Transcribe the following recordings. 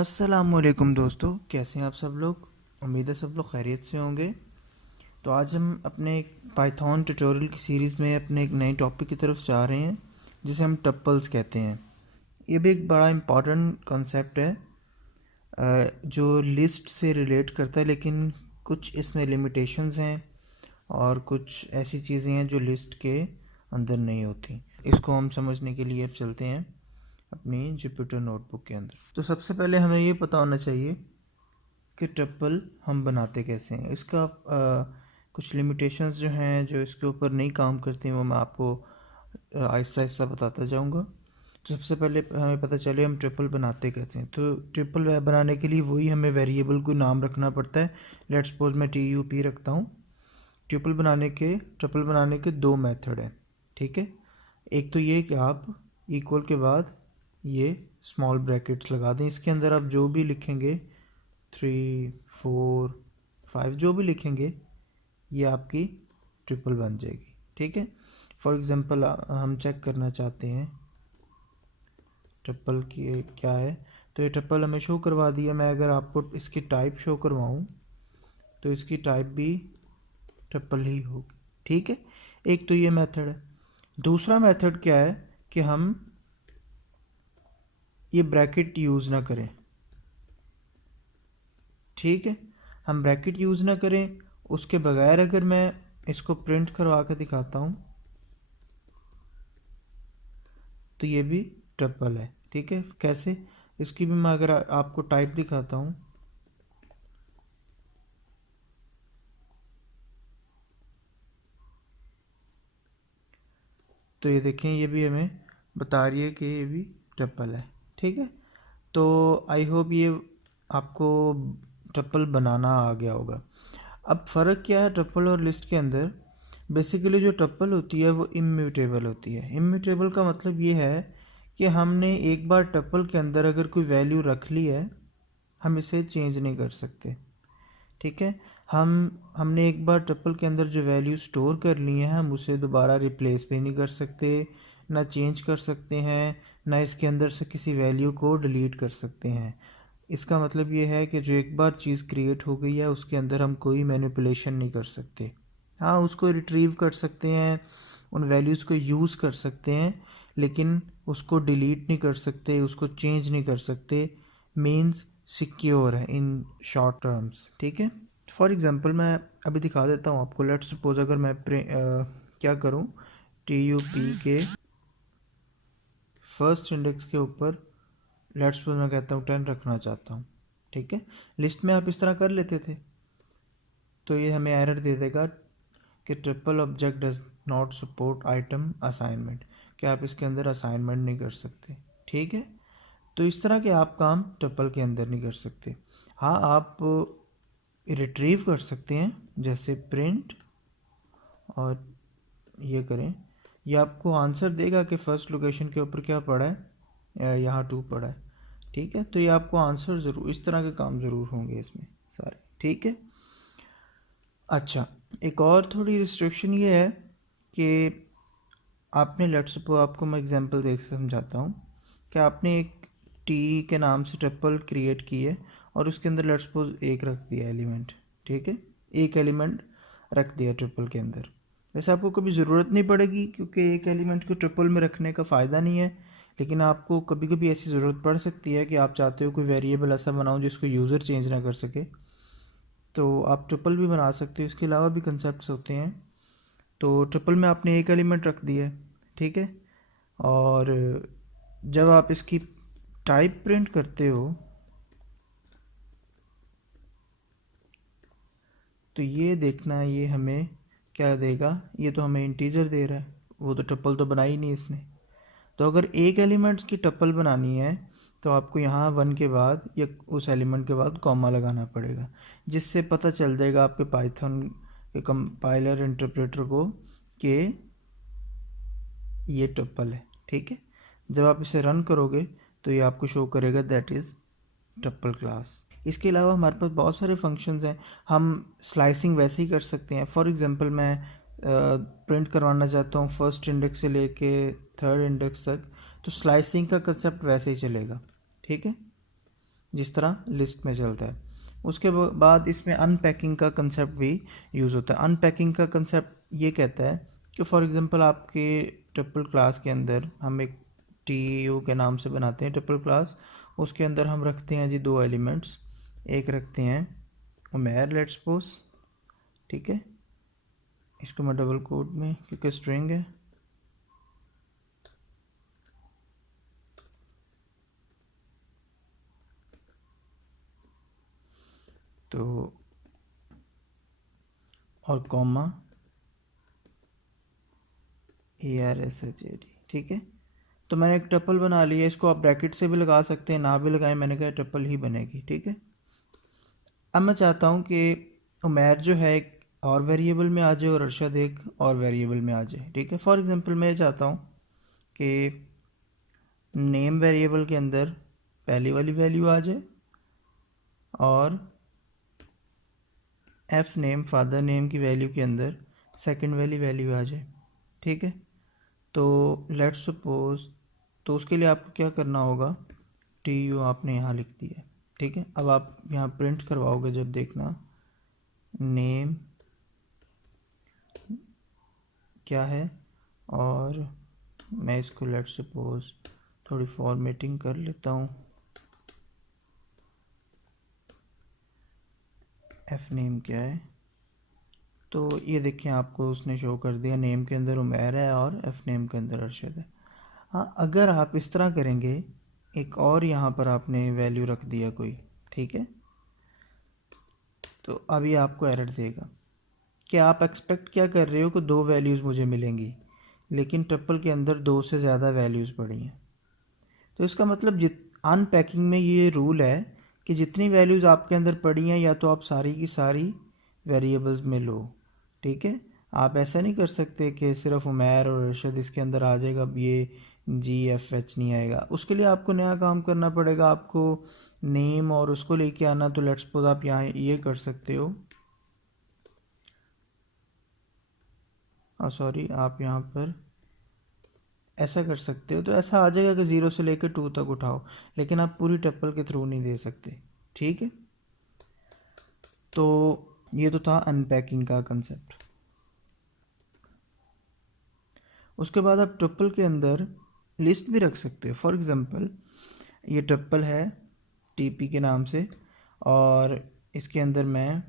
अस्सलामुअलैकुम दोस्तों, कैसे हैं आप सब लोग। उम्मीद है सब लोग खैरियत से होंगे। तो आज हम अपने पाइथन ट्यूटोरियल की सीरीज़ में अपने एक नए टॉपिक की तरफ जा रहे हैं जिसे हम टप्पल्स कहते हैं। ये भी एक बड़ा इम्पॉर्टेंट कॉन्सेप्ट है जो लिस्ट से रिलेट करता है, लेकिन कुछ इसमें लिमिटेशंस हैं और कुछ ऐसी चीज़ें हैं जो लिस्ट के अंदर नहीं होती। इसको हम समझने के लिए अब चलते हैं अपनी जुपिटर नोटबुक के अंदर। तो सबसे पहले हमें ये पता होना चाहिए कि टप्पल हम बनाते कैसे हैं। इसका कुछ लिमिटेशंस जो हैं जो इसके ऊपर नहीं काम करती हैं वो मैं आपको आहिस्ता आहिस्ता बताता जाऊंगा। तो सबसे पहले हमें पता चले हम ट्रिपल बनाते कैसे हैं। तो ट्रिपल बनाने के लिए वही हमें वेरिएबल को नाम रखना पड़ता है। लेट्स सपोज मैं TUP रखता हूँ। ट्रिपल बनाने के दो मेथड हैं, ठीक है। एक तो ये कि आप इक्वल के बाद ये स्मॉल ब्रैकेट्स लगा दें। इसके अंदर आप जो भी लिखेंगे 3, 4, 5 जो भी लिखेंगे ये आपकी ट्रिपल बन जाएगी, ठीक है। फॉर एग्जांपल हम चेक करना चाहते हैं ट्रिपल की क्या है। तो ये ट्रिपल हमें शो करवा दिया। मैं अगर आपको इसकी टाइप शो करवाऊँ तो इसकी टाइप भी ट्रिपल ही होगी, ठीक है। एक तो ये मेथड है। दूसरा मेथड क्या है कि हम ये ब्रैकेट यूज़ ना करें, ठीक है। हम ब्रैकेट यूज़ ना करें, उसके बगैर अगर मैं इसको प्रिंट करवा कर दिखाता हूँ तो ये भी ट्रिपल है, ठीक है। कैसे, इसकी भी मैं अगर आपको टाइप दिखाता हूँ तो ये देखें, ये भी हमें बता रही है कि ये भी ट्रिपल है, ठीक है। तो आई होप ये आपको ट्रिपल बनाना आ गया होगा। अब फ़र्क क्या है ट्रिपल और लिस्ट के अंदर। बेसिकली जो ट्रिपल होती है वो इम्यूटेबल होती है। इम्यूटेबल का मतलब ये है कि हमने एक बार ट्रिपल के अंदर अगर कोई वैल्यू रख ली है, हम इसे चेंज नहीं कर सकते, ठीक है। हमने एक बार ट्रिपल के अंदर जो वैल्यू स्टोर कर ली है हम उसे दोबारा रिप्लेस भी नहीं कर सकते, ना चेंज कर सकते हैं, ना इसके अंदर से किसी वैल्यू को डिलीट कर सकते हैं। इसका मतलब ये है कि जो एक बार चीज़ क्रिएट हो गई है उसके अंदर हम कोई मैनिपुलेशन नहीं कर सकते। हाँ, उसको रिट्रीव कर सकते हैं, उन वैल्यूज़ को यूज़ कर सकते हैं, लेकिन उसको डिलीट नहीं कर सकते, उसको चेंज नहीं कर सकते। मीन्स सिक्योर है इन शॉर्ट टर्म्स, ठीक है। फॉर एग्ज़ाम्पल मैं अभी दिखा देता हूँ आपको। लेट्स सपोज अगर मैं क्या करूँ, TUP के फर्स्ट इंडेक्स के ऊपर लेट्स सपोज मैं कहता हूँ 10 रखना चाहता हूँ, ठीक है। लिस्ट में आप इस तरह कर लेते थे तो ये हमें एरर दे देगा कि triple object does not support item assignment, कि आप इसके अंदर असाइनमेंट नहीं कर सकते, ठीक है। तो इस तरह के आप काम ट्रिपल के अंदर नहीं कर सकते। हाँ, आप रिट्रीव कर सकते हैं, जैसे प्रिंट और ये करें, ये आपको आंसर देगा कि फर्स्ट लोकेशन के ऊपर क्या पड़ा है, यहाँ 2 पड़ा है, ठीक है। तो ये आपको आंसर ज़रूर, इस तरह के काम ज़रूर होंगे इसमें सारे, ठीक है। अच्छा, एक और थोड़ी रिस्ट्रिक्शन ये है कि आपने लेट्स सपोज आपको मैं एग्जांपल देख समझाता हूँ कि आपने एक टी के नाम से ट्रिपल क्रिएट की है और उसके अंदर लेट्स सपोज एक रख दिया एलिमेंट, ठीक है। एक एलिमेंट रख दिया ट्रिपल के अंदर। वैसे आपको कभी ज़रूरत नहीं पड़ेगी क्योंकि एक एलिमेंट को ट्रिपल में रखने का फ़ायदा नहीं है, लेकिन आपको कभी कभी ऐसी ज़रूरत पड़ सकती है कि आप चाहते हो कोई वेरिएबल ऐसा बनाओ जिसको यूज़र चेंज ना कर सके, तो आप ट्रिपल भी बना सकते हो। इसके अलावा भी कंसेप्ट होते हैं। तो ट्रिपल में आपने एक एलिमेंट रख दिया है, ठीक है। और जब आप इसकी टाइप प्रिंट करते हो तो ये देखना, ये हमें क्या देगा, ये तो हमें इंटीजर दे रहा है, वो तो ट्रिपल तो बनाई नहीं इसने। तो अगर एक एलिमेंट की ट्रिपल बनानी है तो आपको यहाँ 1 के बाद या उस एलिमेंट के बाद कॉमा लगाना पड़ेगा, जिससे पता चल जाएगा आपके पाइथन के कंपाइलर इंटरप्रेटर को कि ये ट्रिपल है, ठीक है। जब आप इसे रन करोगे तो ये आपको शो करेगा दैट इज़ ट्रिपल क्लास। इसके अलावा हमारे पास बहुत सारे फंक्शंस हैं। हम स्लाइसिंग वैसे ही कर सकते हैं। फॉर एग्जांपल मैं प्रिंट करवाना चाहता हूँ फर्स्ट इंडेक्स से लेके थर्ड इंडेक्स तक, तो स्लाइसिंग का कंसेप्ट वैसे ही चलेगा, ठीक है। जिस तरह लिस्ट में चलता है। उसके बाद इसमें अनपैकिंग का कंसेप्ट भी यूज़ होता है। अनपैकिंग का कंसेप्ट ये कहता है कि फॉर एग्जांपल आपके ट्रिपल क्लास के अंदर हम एक TU के नाम से बनाते हैं ट्रिपल क्लास। उसके अंदर हम रखते हैं जी 2 एलिमेंट्स, एक रखते हैं उमेर लेट्स सपोज, ठीक है, इसको मैं डबल कोड में क्योंकि स्ट्रिंग है, तो और कॉमा ARSHAD, ठीक है। तो मैंने एक ट्रिपल बना लिया, इसको आप ब्रैकेट से भी लगा सकते हैं, ना भी लगाएं, मैंने कहा ट्रिपल ही बनेगी, ठीक है। अब मैं चाहता हूँ कि उमेर जो है एक और वेरिएबल में आ जाए और अरशद एक और वेरिएबल में आ जाए, ठीक है। फॉर एग्जांपल मैं चाहता हूँ कि नेम वेरिएबल के अंदर पहली वाली वैल्यू आ जाए और एफ नेम फादर नेम की वैल्यू के अंदर सेकंड वाली वैल्यू आ जाए, ठीक है। तो लेट्स सपोज, तो उसके लिए आपको क्या करना होगा, TU आपने यहाँ लिख दिया, ठीक है। अब आप यहाँ प्रिंट करवाओगे जब देखना नेम क्या है, और मैं इसको लेट्स सपोज थोड़ी फॉर्मेटिंग कर लेता हूँ, एफ नेम क्या है, तो ये देखिए आपको उसने शो कर दिया नेम के अंदर उमेर है और एफ नेम के अंदर अरशद है। हाँ, अगर आप इस तरह करेंगे, एक और यहाँ पर आपने वैल्यू रख दिया कोई, ठीक है, तो अभी आपको एरर देगा कि आप एक्सपेक्ट क्या कर रहे हो कि 2 वैल्यूज़ मुझे मिलेंगी, लेकिन ट्रिपल के अंदर 2 से ज़्यादा वैल्यूज़ पड़ी हैं। तो इसका मतलब अनपैकिंग में ये रूल है कि जितनी वैल्यूज़ आपके अंदर पड़ी हैं या तो आप सारी की सारी वेरिएबल्स में लो, ठीक है। आप ऐसा नहीं कर सकते कि सिर्फ उमेर और अरशद इसके अंदर आ जाएगा, अब ये GFH नहीं आएगा। उसके लिए आपको नया काम करना पड़ेगा, आपको नेम और उसको लेके आना। तो लेट्स सपोज आप यहाँ ये कर सकते हो, सॉरी, आप यहाँ पर ऐसा कर सकते हो, तो ऐसा आ जाएगा कि 0 से लेकर 2 तक उठाओ, लेकिन आप पूरी ट्रिपल के थ्रू नहीं दे सकते, ठीक है। तो ये तो था अनपैकिंग का कंसेप्ट। उसके बाद आप ट्रिपल के अंदर लिस्ट भी रख सकते हो। फॉर एग्जांपल ये ट्रिपल है TP के नाम से, और इसके अंदर मैं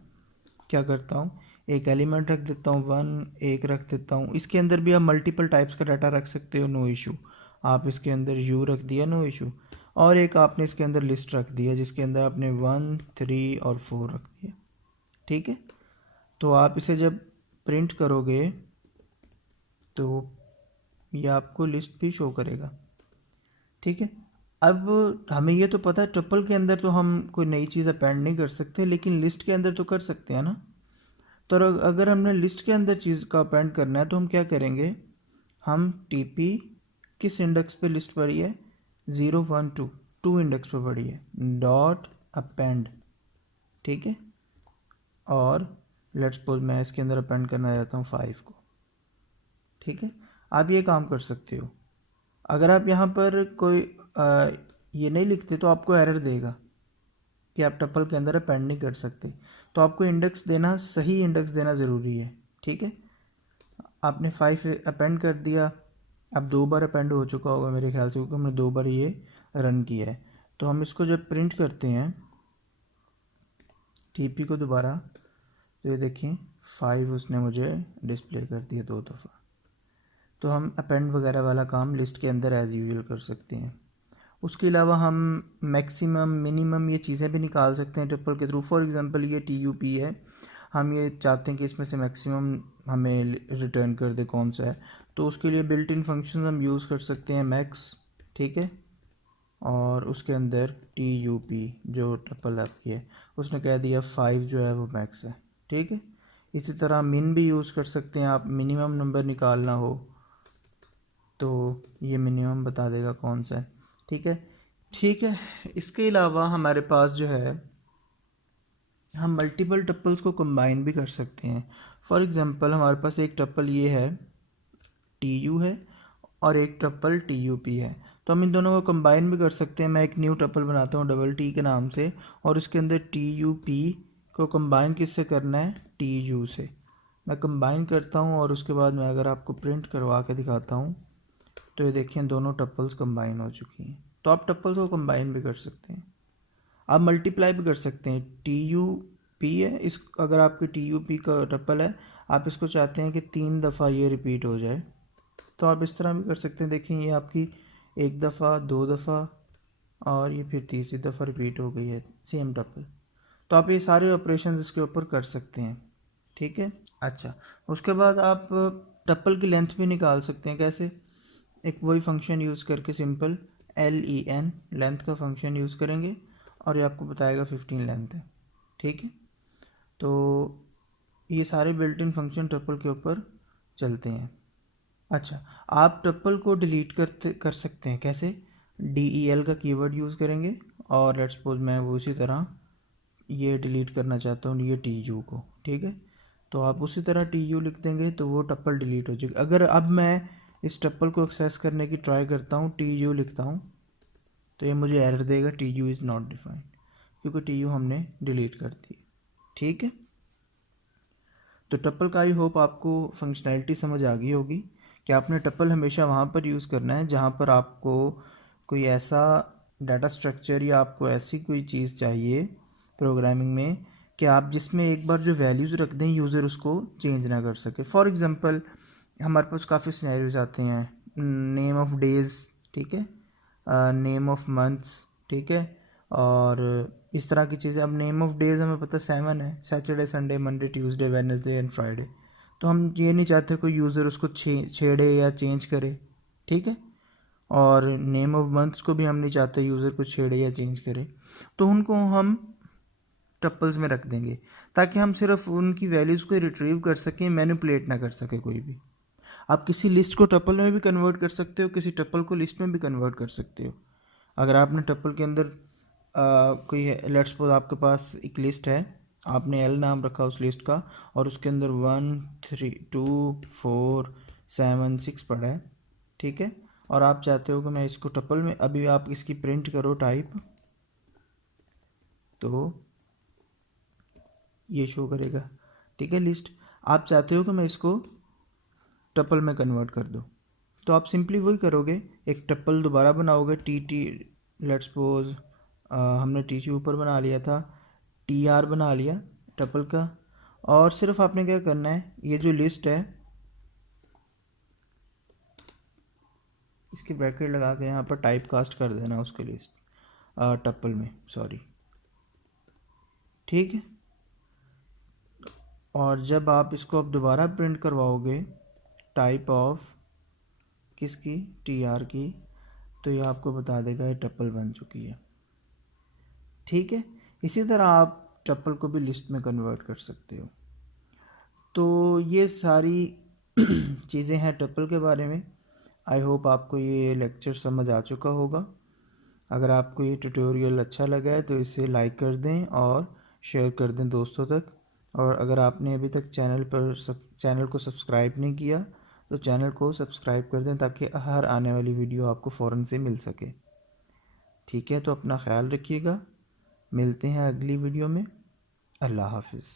क्या करता हूँ, एक एलिमेंट रख देता हूँ 1, एक रख देता हूँ। इसके अंदर भी आप मल्टीपल टाइप्स का डाटा रख सकते हो, नो इशू। आप इसके अंदर U रख दिया, नो इशू। और एक आपने इसके अंदर लिस्ट रख दिया जिसके अंदर आपने 1, 3 और 4 रख दिया, ठीक है। तो आप इसे जब प्रिंट करोगे तो ये आपको लिस्ट भी शो करेगा, ठीक है। अब हमें ये तो पता है ट्रिपल के अंदर तो हम कोई नई चीज़ अपेंड नहीं कर सकते, लेकिन लिस्ट के अंदर तो कर सकते हैं ना। तो अगर हमने लिस्ट के अंदर चीज़ का अपेंड करना है तो हम क्या करेंगे, हम TP किस इंडेक्स पे लिस्ट पड़ी है, 0, 1, 2 इंडेक्स पे पड़ी है, डॉट अपेंड, ठीक है। और लेट्स सपोज मैं इसके अंदर अपेंड करना चाहता हूँ 5 को, ठीक है। आप ये काम कर सकते हो। अगर आप यहाँ पर कोई ये नहीं लिखते तो आपको एरर देगा कि आप ट्रिपल के अंदर अपेंड नहीं कर सकते। तो आपको इंडेक्स देना, सही इंडेक्स देना ज़रूरी है, ठीक है। आपने 5 अपेंड कर दिया, अब 2 बार अपेंड हो चुका होगा मेरे ख्याल से, क्योंकि हमने 2 बार ये रन किया है। तो हम इसको जब प्रिंट करते हैं TP को दोबारा, तो ये देखिए 5 उसने मुझे डिस्प्ले कर दिया 2 दफ़ा। तो हम अपेंड वगैरह वाला काम लिस्ट के अंदर एज़ यूजुअल कर सकते हैं। उसके अलावा हम मैक्सिमम मिनिमम ये चीज़ें भी निकाल सकते हैं ट्रिपल के थ्रू। फॉर एग्जांपल ये TUP है, हम ये चाहते हैं कि इसमें से मैक्सिमम हमें रिटर्न कर दे कौन सा है, तो उसके लिए बिल्ट इन फंक्शन हम यूज़ कर सकते हैं मैक्स, ठीक है। और उसके अंदर TUP जो ट्रिपल आपकी है उसने कह दिया 5 जो है वो मैक्स है, ठीक है। इसी तरह मिन भी यूज़ कर सकते हैं, आप मिनिमम नंबर निकालना हो तो ये मिनिमम बता देगा कौन सा है, ठीक है। ठीक है, इसके अलावा हमारे पास जो है हम मल्टीपल टप्पल्स को कंबाइन भी कर सकते हैं। फॉर एग्जांपल हमारे पास एक टप्पल ये है TU है और एक टप्पल TUP है। तो तो हम इन दोनों को कंबाइन भी कर सकते हैं। मैं एक न्यू टपल बनाता हूँ डबल टी के नाम से, और इसके अंदर टी यू पी को कंबाइन किससे करना है, टी यू से। मैं कंबाइन करता हूँ और उसके बाद मैं अगर आपको प्रिंट करवा के दिखाता हूँ तो ये देखिए दोनों टपल्स कंबाइन हो चुकी हैं। तो आप टपल्स को कंबाइन भी कर सकते हैं, आप मल्टीप्लाई भी कर सकते हैं। टी यू पी है, इस अगर आपकी टी यू पी का टपल है, आप इसको चाहते हैं कि 3 दफ़ा ये रिपीट हो जाए, तो आप इस तरह भी कर सकते हैं। देखिए ये आपकी 1 दफ़ा, 2 दफ़ा और ये फिर तीसरी दफ़ा रिपीट हो गई है सेम टपल। तो आप ये सारे ऑपरेशन इसके ऊपर कर सकते हैं, ठीक है। अच्छा, उसके बाद आप टपल की लेंथ भी निकाल सकते हैं। कैसे? एक वही फंक्शन यूज़ करके, सिंपल LEN लेंथ का फंक्शन यूज़ करेंगे और ये आपको बताएगा 15 लेंथ है, ठीक है। तो ये सारे बिल्ट इन फंक्शन टपल के ऊपर चलते हैं। अच्छा, आप टपल को डिलीट कर सकते हैं। कैसे? DEL का कीवर्ड यूज़ करेंगे और लेट्स सपोज मैं वो उसी तरह ये डिलीट करना चाहता हूँ ये TU को, ठीक है। तो आप उसी तरह TU लिख देंगे तो वो टपल डिलीट हो जाएगी। अगर अब मैं इस टपल को एक्सेस करने की ट्राई करता हूँ, TU लिखता हूँ, तो ये मुझे एरर देगा TU इज़ नॉट डिफाइंड, क्योंकि TU हमने डिलीट कर दी, ठीक है। तो टपल का आई होप आपको फंक्शनैलिटी समझ आ गई होगी कि आपने टपल हमेशा वहाँ पर यूज़ करना है जहाँ पर आपको कोई ऐसा डाटा स्ट्रक्चर या आपको ऐसी कोई चीज़ चाहिए प्रोग्रामिंग में कि आप जिसमें एक बार जो वैल्यूज़ रख दें यूज़र उसको चेंज ना कर सके। फॉर एग्ज़ाम्पल हमारे पास काफ़ी सिनेरियोज आते हैं, नेम ऑफ़ डेज़, ठीक है, नेम ऑफ़ मंथ्स, ठीक है, और इस तरह की चीज़ें। अब नेम ऑफ़ डेज़ हमें पता 7 है, Saturday, Sunday, Monday, Tuesday, Wednesday and Friday. तो हम ये नहीं चाहते कोई यूज़र उसको छेड़े या चेंज करे, ठीक है। और नेम ऑफ़ मंथ्स को भी हम नहीं चाहते यूज़र को छेड़े या चेंज करे, तो उनको हम टपल्स में रख देंगे ताकि हम सिर्फ उनकी वैल्यूज़ को रिट्रीव कर सकें, मैनिपुलेट ना कर सके कोई भी। आप किसी लिस्ट को टपल में भी कन्वर्ट कर सकते हो, किसी टपल को लिस्ट में भी कन्वर्ट कर सकते हो। अगर आपने टपल के अंदर कोई है, लेट्स सपोज आपके पास एक लिस्ट है, आपने L नाम रखा उस लिस्ट का और उसके अंदर 1 3 2 4 7 6 पड़ा है, ठीक है, और आप चाहते हो कि मैं इसको टपल में, अभी आप इसकी प्रिंट करो टाइप, तो ये शो करेगा, ठीक है, लिस्ट। आप चाहते हो कि मैं इसको टपल में कन्वर्ट कर दूँ, तो आप सिंपली वही करोगे, एक टपल दोबारा बनाओगे, टी लेट्स सपोज हमने टी ऊपर बना लिया था, TR बना लिया टपल का, और सिर्फ आपने क्या करना है, ये जो लिस्ट है इसकी ब्रैकेट लगा के यहाँ पर टाइप कास्ट कर देना उसके लिस्ट टपल में, सॉरी, ठीक है। और जब आप इसको अब दोबारा प्रिंट करवाओगे टाइप ऑफ किसकी, TR की, तो ये आपको बता देगा ये टपल बन चुकी है, ठीक है। इसी तरह आप टपल को भी लिस्ट में कन्वर्ट कर सकते हो। तो ये सारी चीज़ें हैं टपल के बारे में। आई होप आपको ये लेक्चर समझ आ चुका होगा। अगर आपको ये ट्यूटोरियल अच्छा लगा है तो इसे लाइक कर दें और शेयर कर दें दोस्तों तक। और अगर आपने अभी तक चैनल को सब्सक्राइब नहीं किया तो चैनल को सब्सक्राइब कर दें ताकि हर आने वाली वीडियो आपको फ़ौरन से मिल सके, ठीक है। तो अपना ख्याल रखिएगा, मिलते हैं अगली वीडियो में। अल्लाह हाफिज़।